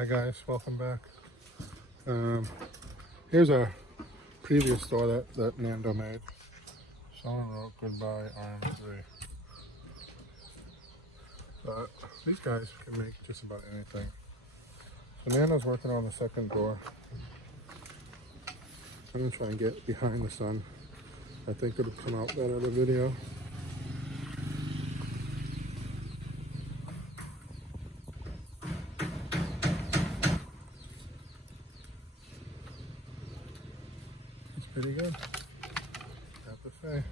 Hi guys, welcome back. Here's a previous store that Nando made. Someone wrote goodbye RM3. But these guys can make just about anything. So Nando's working on the second door. I'm gonna try and get behind the sun. I think it'll come out better in the video. It's pretty good, I have to say.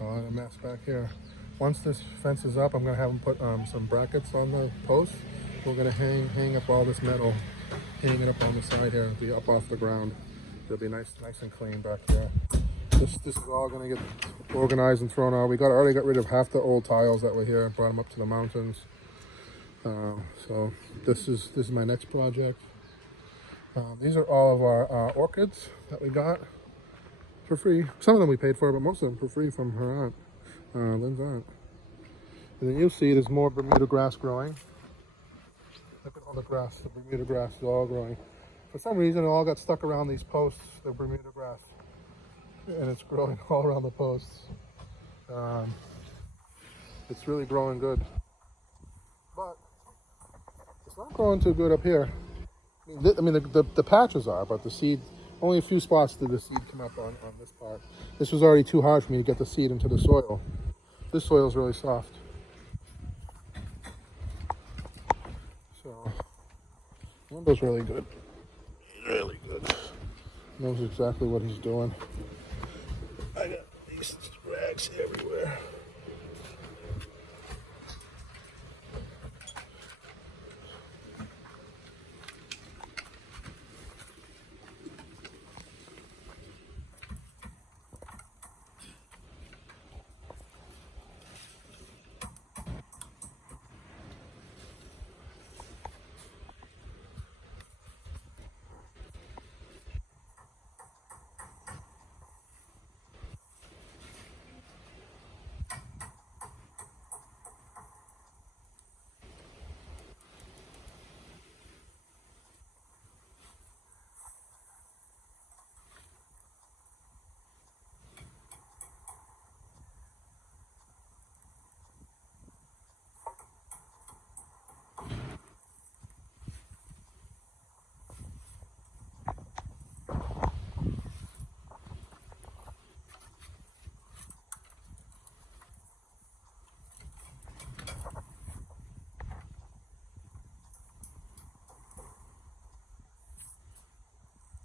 A mess back here. Once this fence is up, I'm gonna have them put some brackets on the posts. We're gonna hang up all this metal, hang it up on the side here, be up off the ground. It'll be nice and clean back here. This is all gonna get organized and thrown out. We already got rid of half the old tiles that were here, brought them up to the mountains. So this is my next project. These are all of our orchids that we got for free. Some of them we paid for, but most of them for free from her aunt, Lynn's aunt. And then you'll see there's more Bermuda grass growing. Look at all the grass. The Bermuda grass is all growing. For some reason, it all got stuck around these posts, the Bermuda grass. And it's growing all around the posts. It's really growing good. But it's not growing too good up here. I mean, the patches are, but the seed, only a few spots did the seed come up on this part. This was already too hard for me to get the seed into the soil. This soil is really soft. So, Nando's really good. Really good. Knows exactly what he's doing. I got these rags everywhere.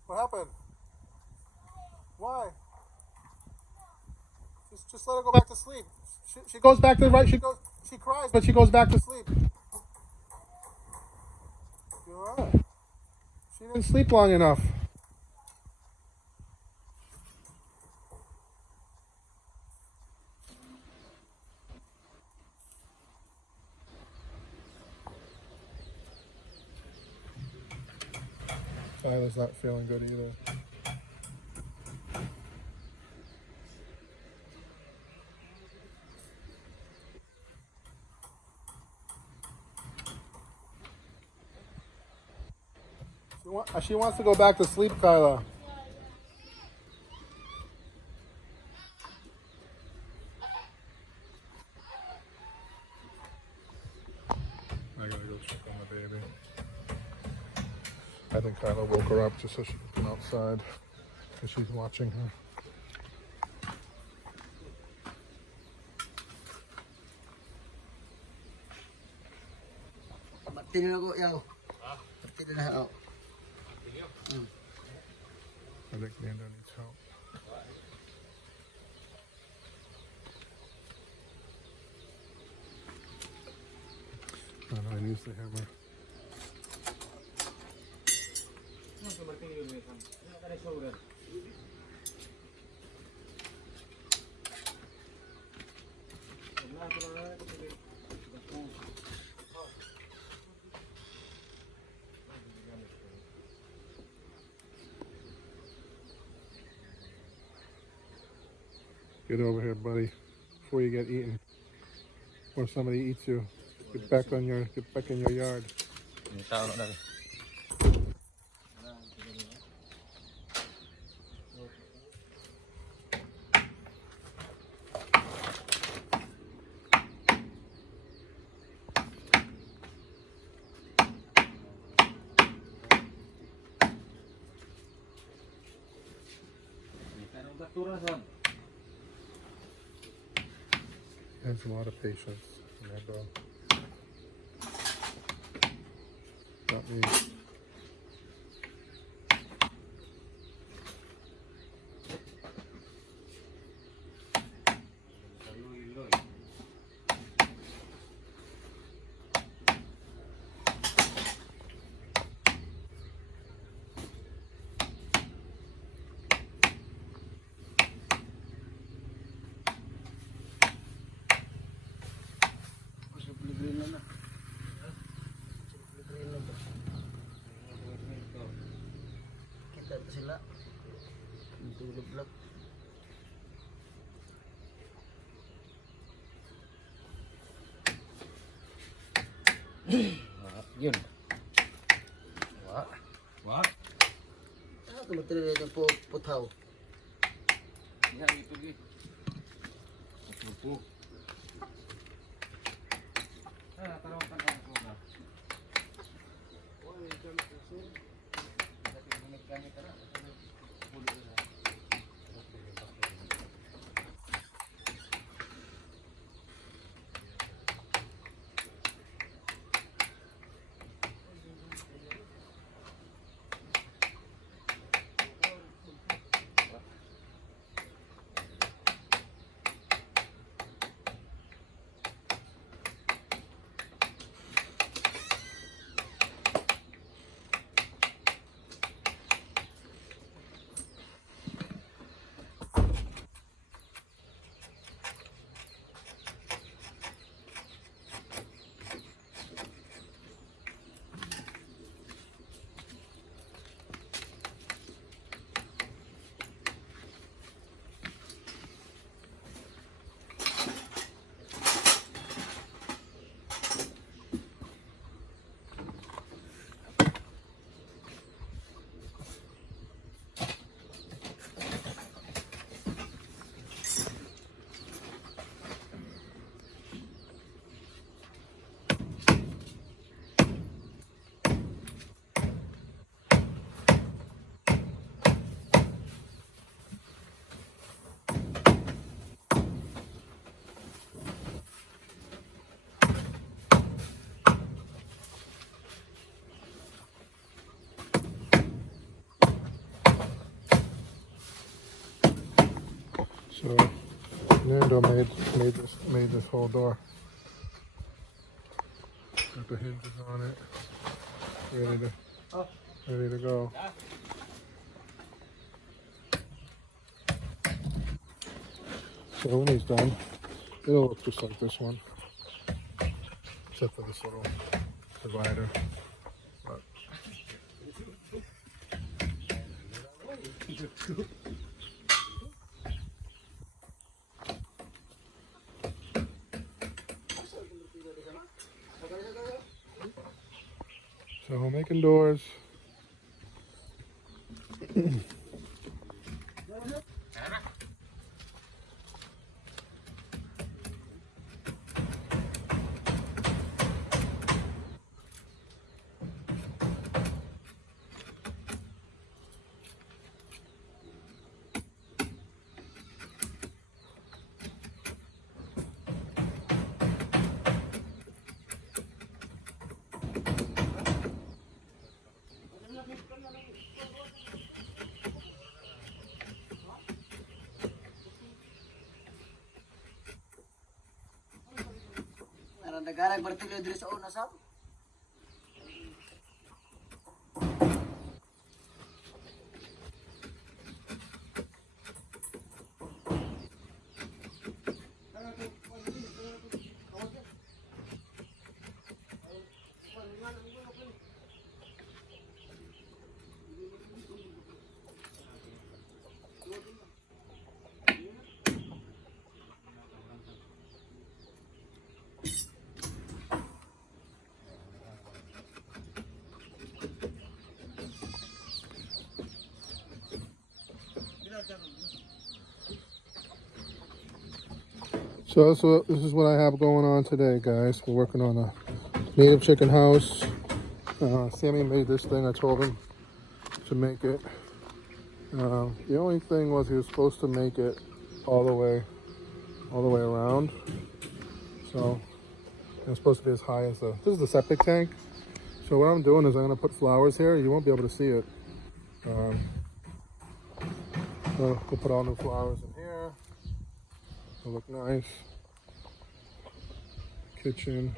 What happened? Why? Just let her go back to sleep. She goes back to the right. She cries, but she goes back to sleep. You're all right. She didn't sleep long enough. Tyler's not feeling good either. She wants to go back to sleep, Kyla. I gotta go check on the baby. I think Kyla woke her up just so she can come outside because she's watching her. I think Nando needs help. I use the hammer. Get over here, buddy, before you get eaten, or somebody eats you. Get back in your yard. May tao na lang. Has a lot of patience. Nando. Not me. Kita sila. Tulog lang. Yun. Wah. Wah. Ah, tumatili na po putaw. Yan ito gi. Ito. Ah, parang tanong ko na. Oy, jam kasi. Dati gumagana ka na. Pulo na. So Nando made this whole door. Got the hinges on it. Ready to go. So when he's done, it'll look just like this one. Except for this little divider. But so we're making doors. Nagarag bertilyo diri sa una sab. So this is what I have going on today, guys. We're working on a native chicken house. Sammy made this thing. I told him to make it. The only thing was he was supposed to make it all the way around. So it's supposed to be as high as this is the septic tank. So what I'm doing is I'm going to put flowers here. You won't be able to see it. We'll put all new flowers in here. It'll look nice. Kitchen.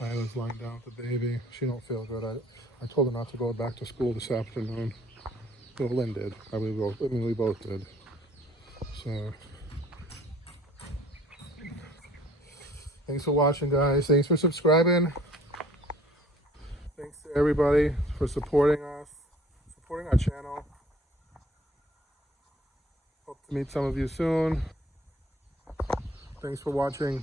Lila's lying down with the baby. She don't feel good. I told her not to go back to school this afternoon. Well, Lynn did. We both did. So, thanks for watching, guys. Thanks for subscribing. Thanks to everybody for supporting us, supporting our channel. Hope to meet some of you soon. Thanks for watching.